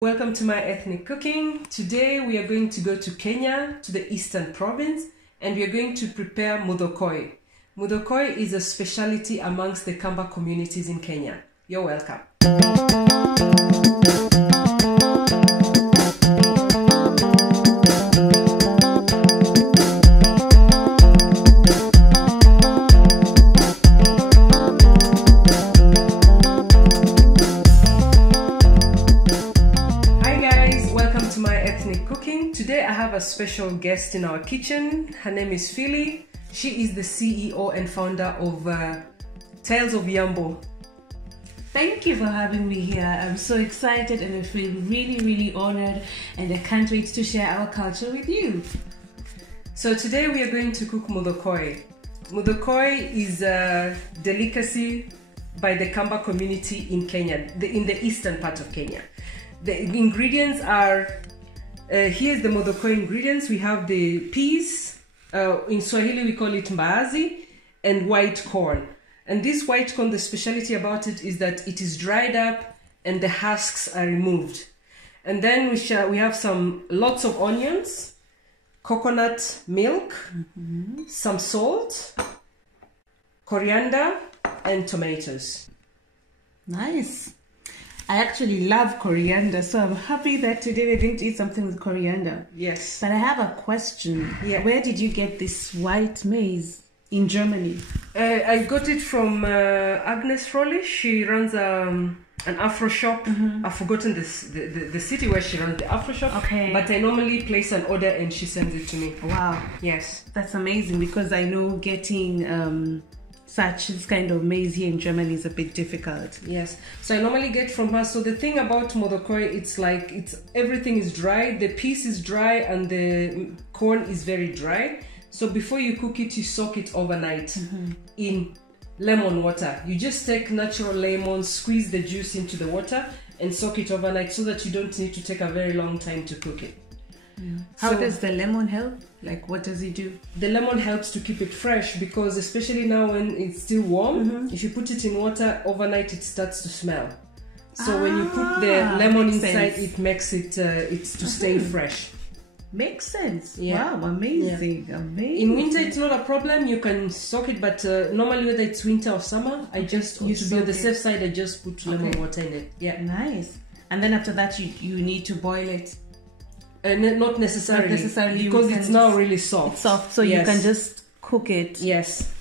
Welcome to my ethnic cooking. Today we are going to go to Kenya, to the Eastern Province, and we are going to prepare Muthokoi. Muthokoi is a specialty amongst the Kamba communities in Kenya. You're welcome. Today I have a special guest in our kitchen. Her name is Philly. She is the CEO and founder of Tales of Yambo. Thank you for having me here. I'm so excited and I feel really honored, and I can't wait to share our culture with you. So today we are going to cook Muthokoi. Muthokoi is a delicacy by the Kamba community in Kenya, in the eastern part of Kenya. The ingredients are here's the Muthokoi ingredients. We have the peas, in Swahili we call it mbaazi, and white corn. And this white corn, the specialty about it is that it is dried up and the husks are removed. And then we have lots of onions, coconut milk, some salt, coriander, and tomatoes. Nice. I actually love coriander, so I'm happy that today we're going to eat something with coriander. Yes. But I have a question. Yeah. Where did you get this white maize? In Germany? I got it from Agnes Froelich. She runs an Afro shop. I've forgotten the city where she runs the Afro shop. Okay. But I normally place an order and she sends it to me. Wow. Yes. That's amazing, because I know getting this kind of maize here in Germany is a bit difficult. Yes, so I normally get from her. So the thing about Muthokoi, everything is dry, the peas is dry and the corn is very dry. So before you cook it, you soak it overnight in lemon water. You just take natural lemon, squeeze the juice into the water and soak it overnight so that you don't need to take a very long time to cook it. How does the lemon help? Like, what does it do? The lemon helps to keep it fresh, because especially now when it's still warm, if you put it in water overnight, it starts to smell. So when you put the lemon inside, it makes it to stay fresh. Makes sense. Yeah. Wow, amazing. Yeah. Amazing. In winter, it's not a problem. You can soak it, but normally whether it's winter or summer, I just, to be on the safe side, I just put lemon water in it. Yeah. Nice. And then after that, you need to boil it. Not necessarily. Not necessarily, because it's now really soft. It's soft, so you can just cook it. Yes.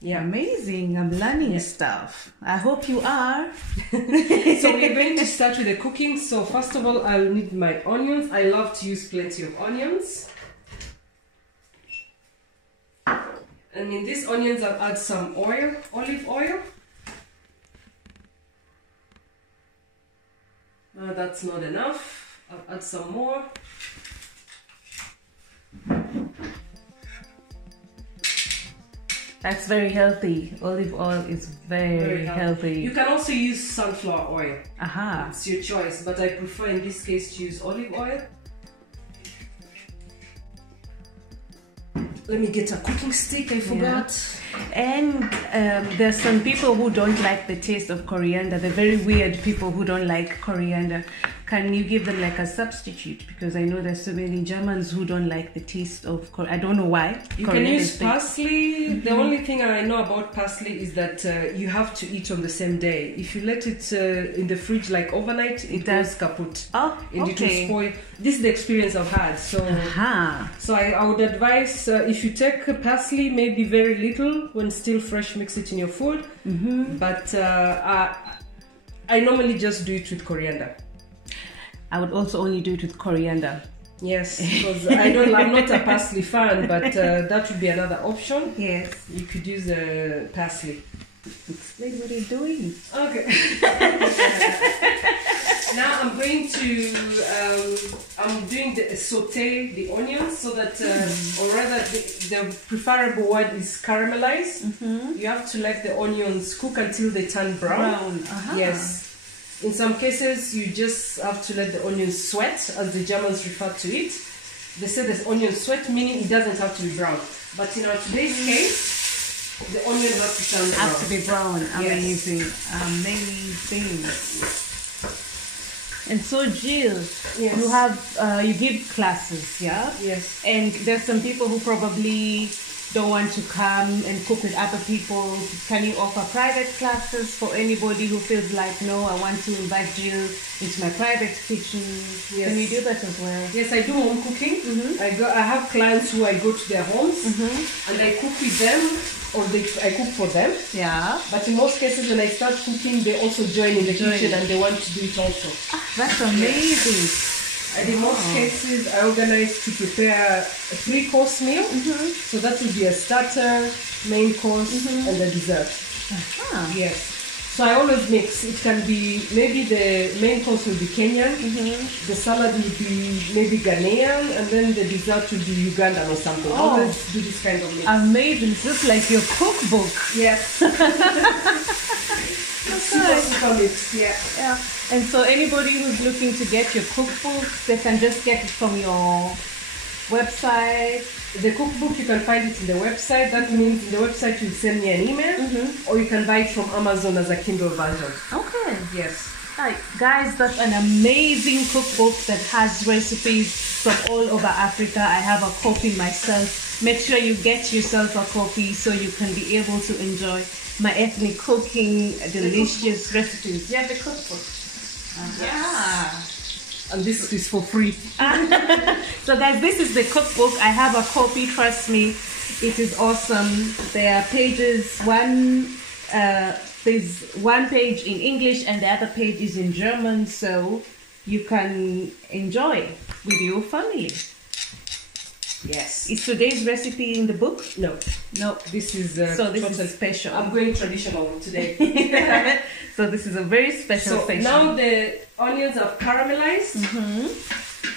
Yeah. Amazing. I'm learning stuff. I hope you are. So we're going to start with the cooking. So first of all, I'll need my onions. I love to use plenty of onions. And in these onions, I'll add some oil, olive oil. That's not enough. I'll add some more. That's very healthy. Olive oil is very healthy. You can also use sunflower oil. Aha. It's your choice, but I prefer in this case to use olive oil. Let me get a cooking stick, I forgot. And there's some people who don't like the taste of coriander. They're very weird people who don't like coriander. Can you give them like a substitute? Because I know there's so many Germans who don't like the taste of coriander. I don't know why. You can use parsley. The only thing I know about parsley is that you have to eat on the same day. If you let it in the fridge like overnight, it goes kaput. Oh, and it will spoil. This is the experience I've had. So, so I would advise if you take parsley, maybe very little when still fresh, mix it in your food. But I normally just do it with coriander. I would also only do it with coriander. Yes, because I'm not a parsley fan, but that would be another option. Yes. You could use parsley. Explain what you're doing. Okay. Now I'm going to, I'm doing the saute the onions so that, or rather the preferable word is caramelize. You have to let the onions cook until they turn brown. Yes. In some cases, you just have to let the onions sweat, as the Germans refer to it. They say the onion sweat, meaning it doesn't have to be brown. But in our today's case, the onion has to turn brown. Amazing. Yes. Amazing. And so, Jill, Yes. you have you give classes, yeah? Yes. And there's some people who probably don't want to come and cook with other people. Can you offer private classes for anybody who feels like, no, I want to invite Jill into my private kitchen? Yes. Can you do that as well? Yes, I do home cooking. I have clients who I go to their homes and I cook with them, or I cook for them. Yeah. But in most cases, when I start cooking, they also join in the kitchen and they want to do it also. That's amazing. And in most cases, I organize to prepare a 3-course meal. So that would be a starter, main course, and a dessert. Yes. So I always mix. It can be, maybe the main course will be Kenyan, the salad will be maybe Ghanaian, and then the dessert will be Ugandan or something. I always do this kind of mix. Amazing. It's just like your cookbook. Yes. Super mix, yeah. And so anybody who's looking to get your cookbook, they can just get it from your website. The cookbook, you can find it in the website. That means in the website you'll send me an email, or you can buy it from Amazon as a Kindle version. Okay. Yes. Right, guys, that's an amazing cookbook that has recipes from all over Africa. I have a copy myself. Make sure you get yourself a copy so you can be able to enjoy my ethnic cooking, delicious recipes. Yeah, the cookbook. Yeah. And this is for free. So guys, this is the cookbook. I have a copy, trust me. It is awesome. There are pages, there's one page in English and the other page is in German, so you can enjoy with your family. Yes. Is today's recipe in the book? No. This is so this is special. I'm going traditional today. So this is a very special session. Now the onions are caramelized.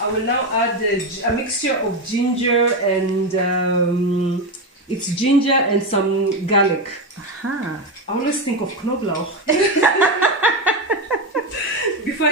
I will now add a mixture of ginger and it's ginger and some garlic. I always think of Knoblauch. Before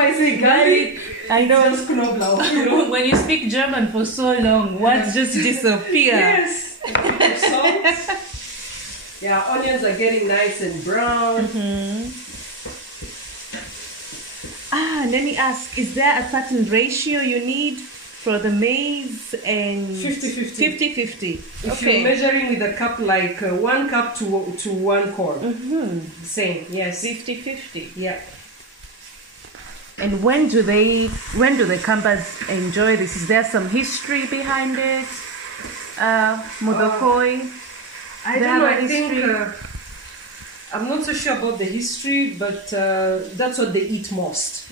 I say garlic, I know. just Knoblauch. You know? When you speak German for so long, words just disappear. Yes. Salt. Yeah, onions are getting nice and brown. Let me ask, is there a certain ratio you need for the maize and 50-50? 50-50. If you're measuring with a cup, like 1 cup to 1 quart. Same, yes. 50-50. Yeah. And when do the Kambas enjoy this? Is there some history behind it? Muthokoi? I don't know, I think I'm not so sure about the history, but that's what they eat most.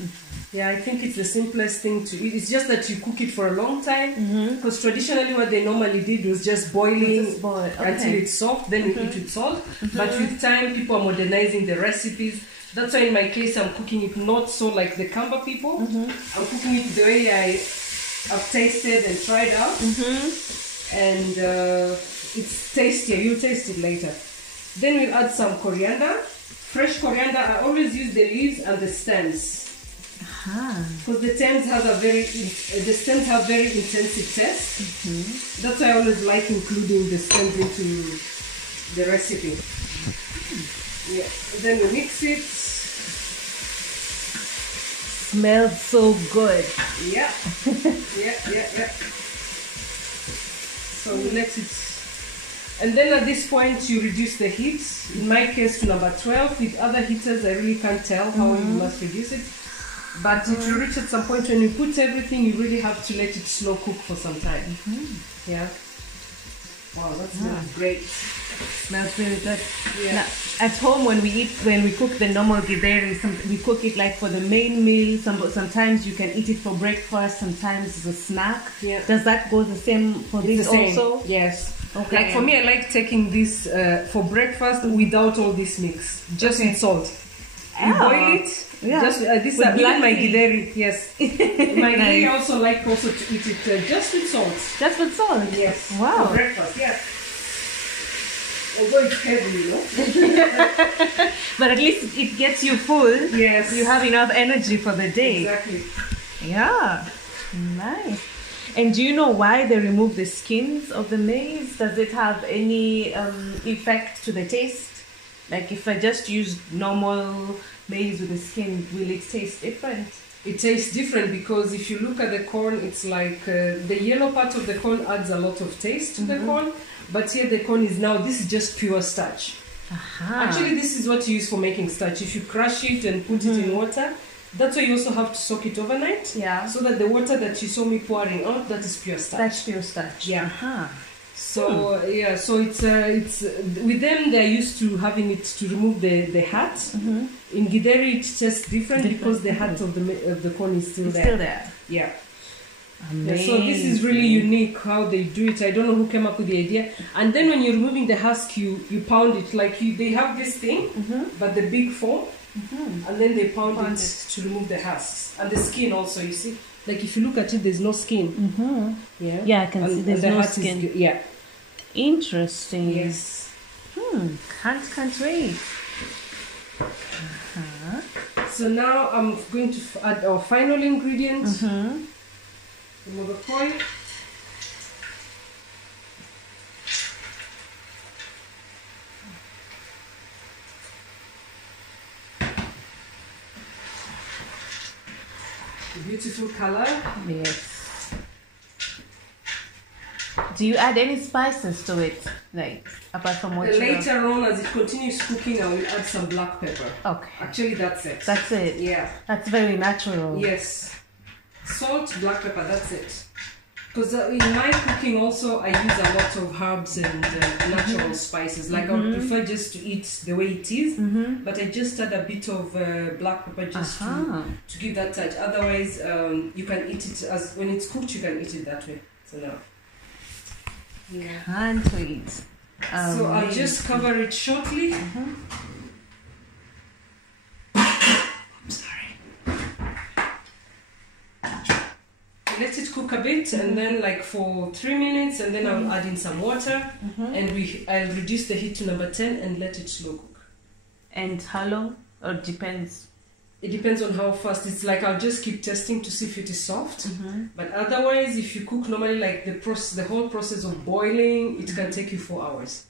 Yeah, I think it's the simplest thing to eat. It's just that you cook it for a long time, because traditionally what they normally did was just boiling until it's soft, then you eat with salt. But with time, people are modernizing the recipes. That's why in my case, I'm cooking it not so like the Kamba people. I'm cooking it the way I've tasted and tried out. And it's tastier. You'll taste it later. Then we'll add some coriander. Fresh coriander. I always use the leaves and the stems. Because the stems have very intensive taste. That's why I always like including the stems into the recipe. Yeah. Then we mix it. Smells so good. Yeah. Yeah. So we let it. And then at this point you reduce the heat. In my case to number 12. With other heaters I really can't tell how you must reduce it. But it will reach at some point when you put everything, you really have to let it slow cook for some time. Yeah. Wow, that smells great. Smells really good. Yeah. Now, at home when we cook the normal githeri, we cook it like for the main meal. Sometimes you can eat it for breakfast. Sometimes it's a snack. Yeah. Does that go the same for this also? Yes. Okay. Like for me, I like taking this for breakfast without all this mix, just with salt. You boil it. Yeah. Just this is even my githeri. Yes. My githeri also like to eat it just with salt. Just with salt. Yes. Wow. For breakfast. Yes. Although it's heavy, you know. But at least it gets you full. Yes. You have enough energy for the day. Exactly. Yeah. Nice. And do you know why they remove the skins of the maize? Does it have any effect to the taste? Like if I just use normal maize with the skin, will it taste different? It tastes different because if you look at the corn, it's like the yellow part of the corn adds a lot of taste to the corn, but here the corn is now, this is just pure starch. Actually, this is what you use for making starch. If you crush it and put it in water, that's why you also have to soak it overnight. Yeah. So that the water that you saw me pouring out, that is pure starch. That's pure starch. Yeah. So yeah, so it's with them they're used to having it to remove the heart. In Githeri it tastes different because the heart of the corn is still there. Still there. Yeah. Amazing. So this is really unique how they do it. I don't know who came up with the idea. And then when you're removing the husk, you pound it like they have this thing, but the big form, and then they pound it to remove the husks and the skin also. You see, like if you look at it, there's no skin. Yeah, I can see there's no skin. Yeah. Interesting. Yes. Can't wait. So now I'm going to add our final ingredient. The Muthokoi. Beautiful color. Yes. Do you add any spices to it, like apart from what you later on, as it continues cooking, I will add some black pepper. Okay. Actually, that's it. That's it. Yeah. That's very natural. Yes. Salt, black pepper. That's it. Because in my cooking also, I use a lot of herbs and natural spices. Like I would prefer just to eat the way it is, but I just add a bit of black pepper just to give that touch. Otherwise, you can eat it as when it's cooked. You can eat it that way. It's enough. Yeah. Can't wait. So I'll just cover it shortly. Sorry. Let it cook a bit, and then like for 3 minutes, and then I'll add in some water, and I'll reduce the heat to number 10 and let it slow cook. And how long? Or depends? It depends on how fast. It's like I'll just keep testing to see if it is soft. But otherwise, if you cook normally, like the whole process of boiling, it can take you 4 hours.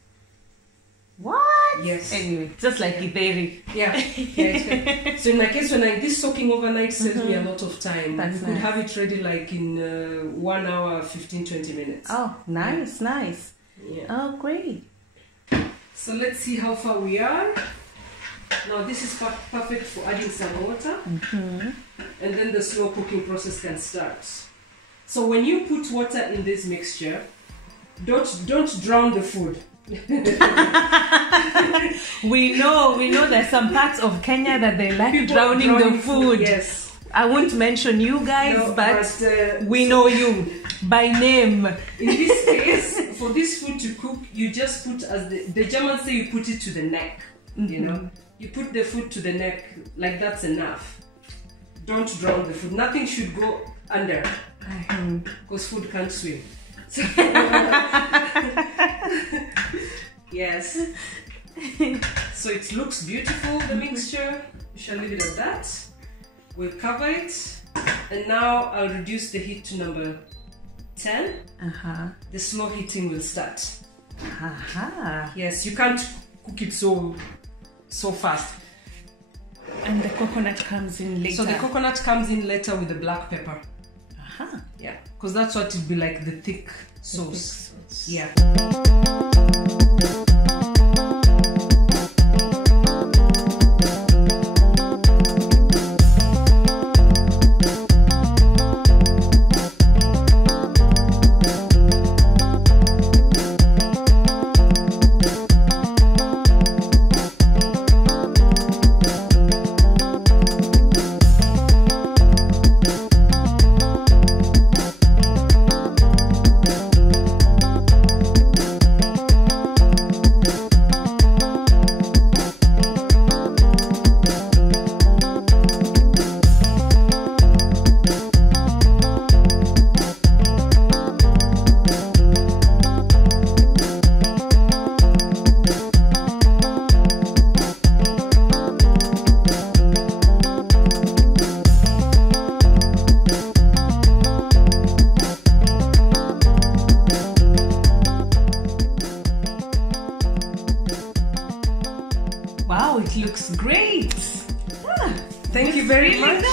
What? Yes. Anyway, just like Githeri. Yeah. So in my case, when this soaking overnight saves me a lot of time. That's you could nice. have it ready like in 1 hour, 15-20 minutes. Oh, nice, nice. Yeah. Oh, great. So let's see how far we are. Now this is perfect for adding some water, and then the slow cooking process can start. So when you put water in this mixture, don't drown the food. We know there's some parts of Kenya that they like People drowning the food. Yes. I won't mention you guys, No, but we know you by name. In this case, for this food to cook, you just put, as the Germans say, you put it to the neck. You know, you put the food to the neck, like that's enough. Don't drown the food. Nothing should go under, because food can't swim. So yes. So it looks beautiful, the mixture. We shall leave it at that. We'll cover it, and now I'll reduce the heat to number 10. The slow heating will start. Yes, you can't cook it so fast. And the coconut comes in later. So the coconut comes in later with the black pepper. Yeah, because that's what it'll be like, the thick sauce. Yeah.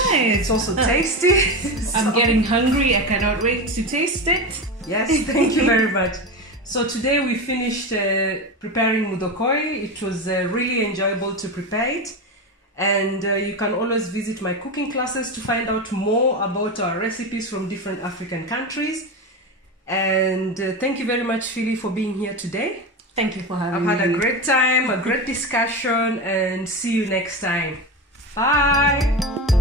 nice. It's also tasty. I'm getting hungry. I cannot wait to taste it. Yes, thank you very much. So today we finished preparing muthokoi. It was really enjoyable to prepare it. And you can always visit my cooking classes to find out more about our recipes from different African countries. And thank you very much, Philly, for being here today. Thank you for having me. I've had a great time, a great discussion, and see you next time. Bye.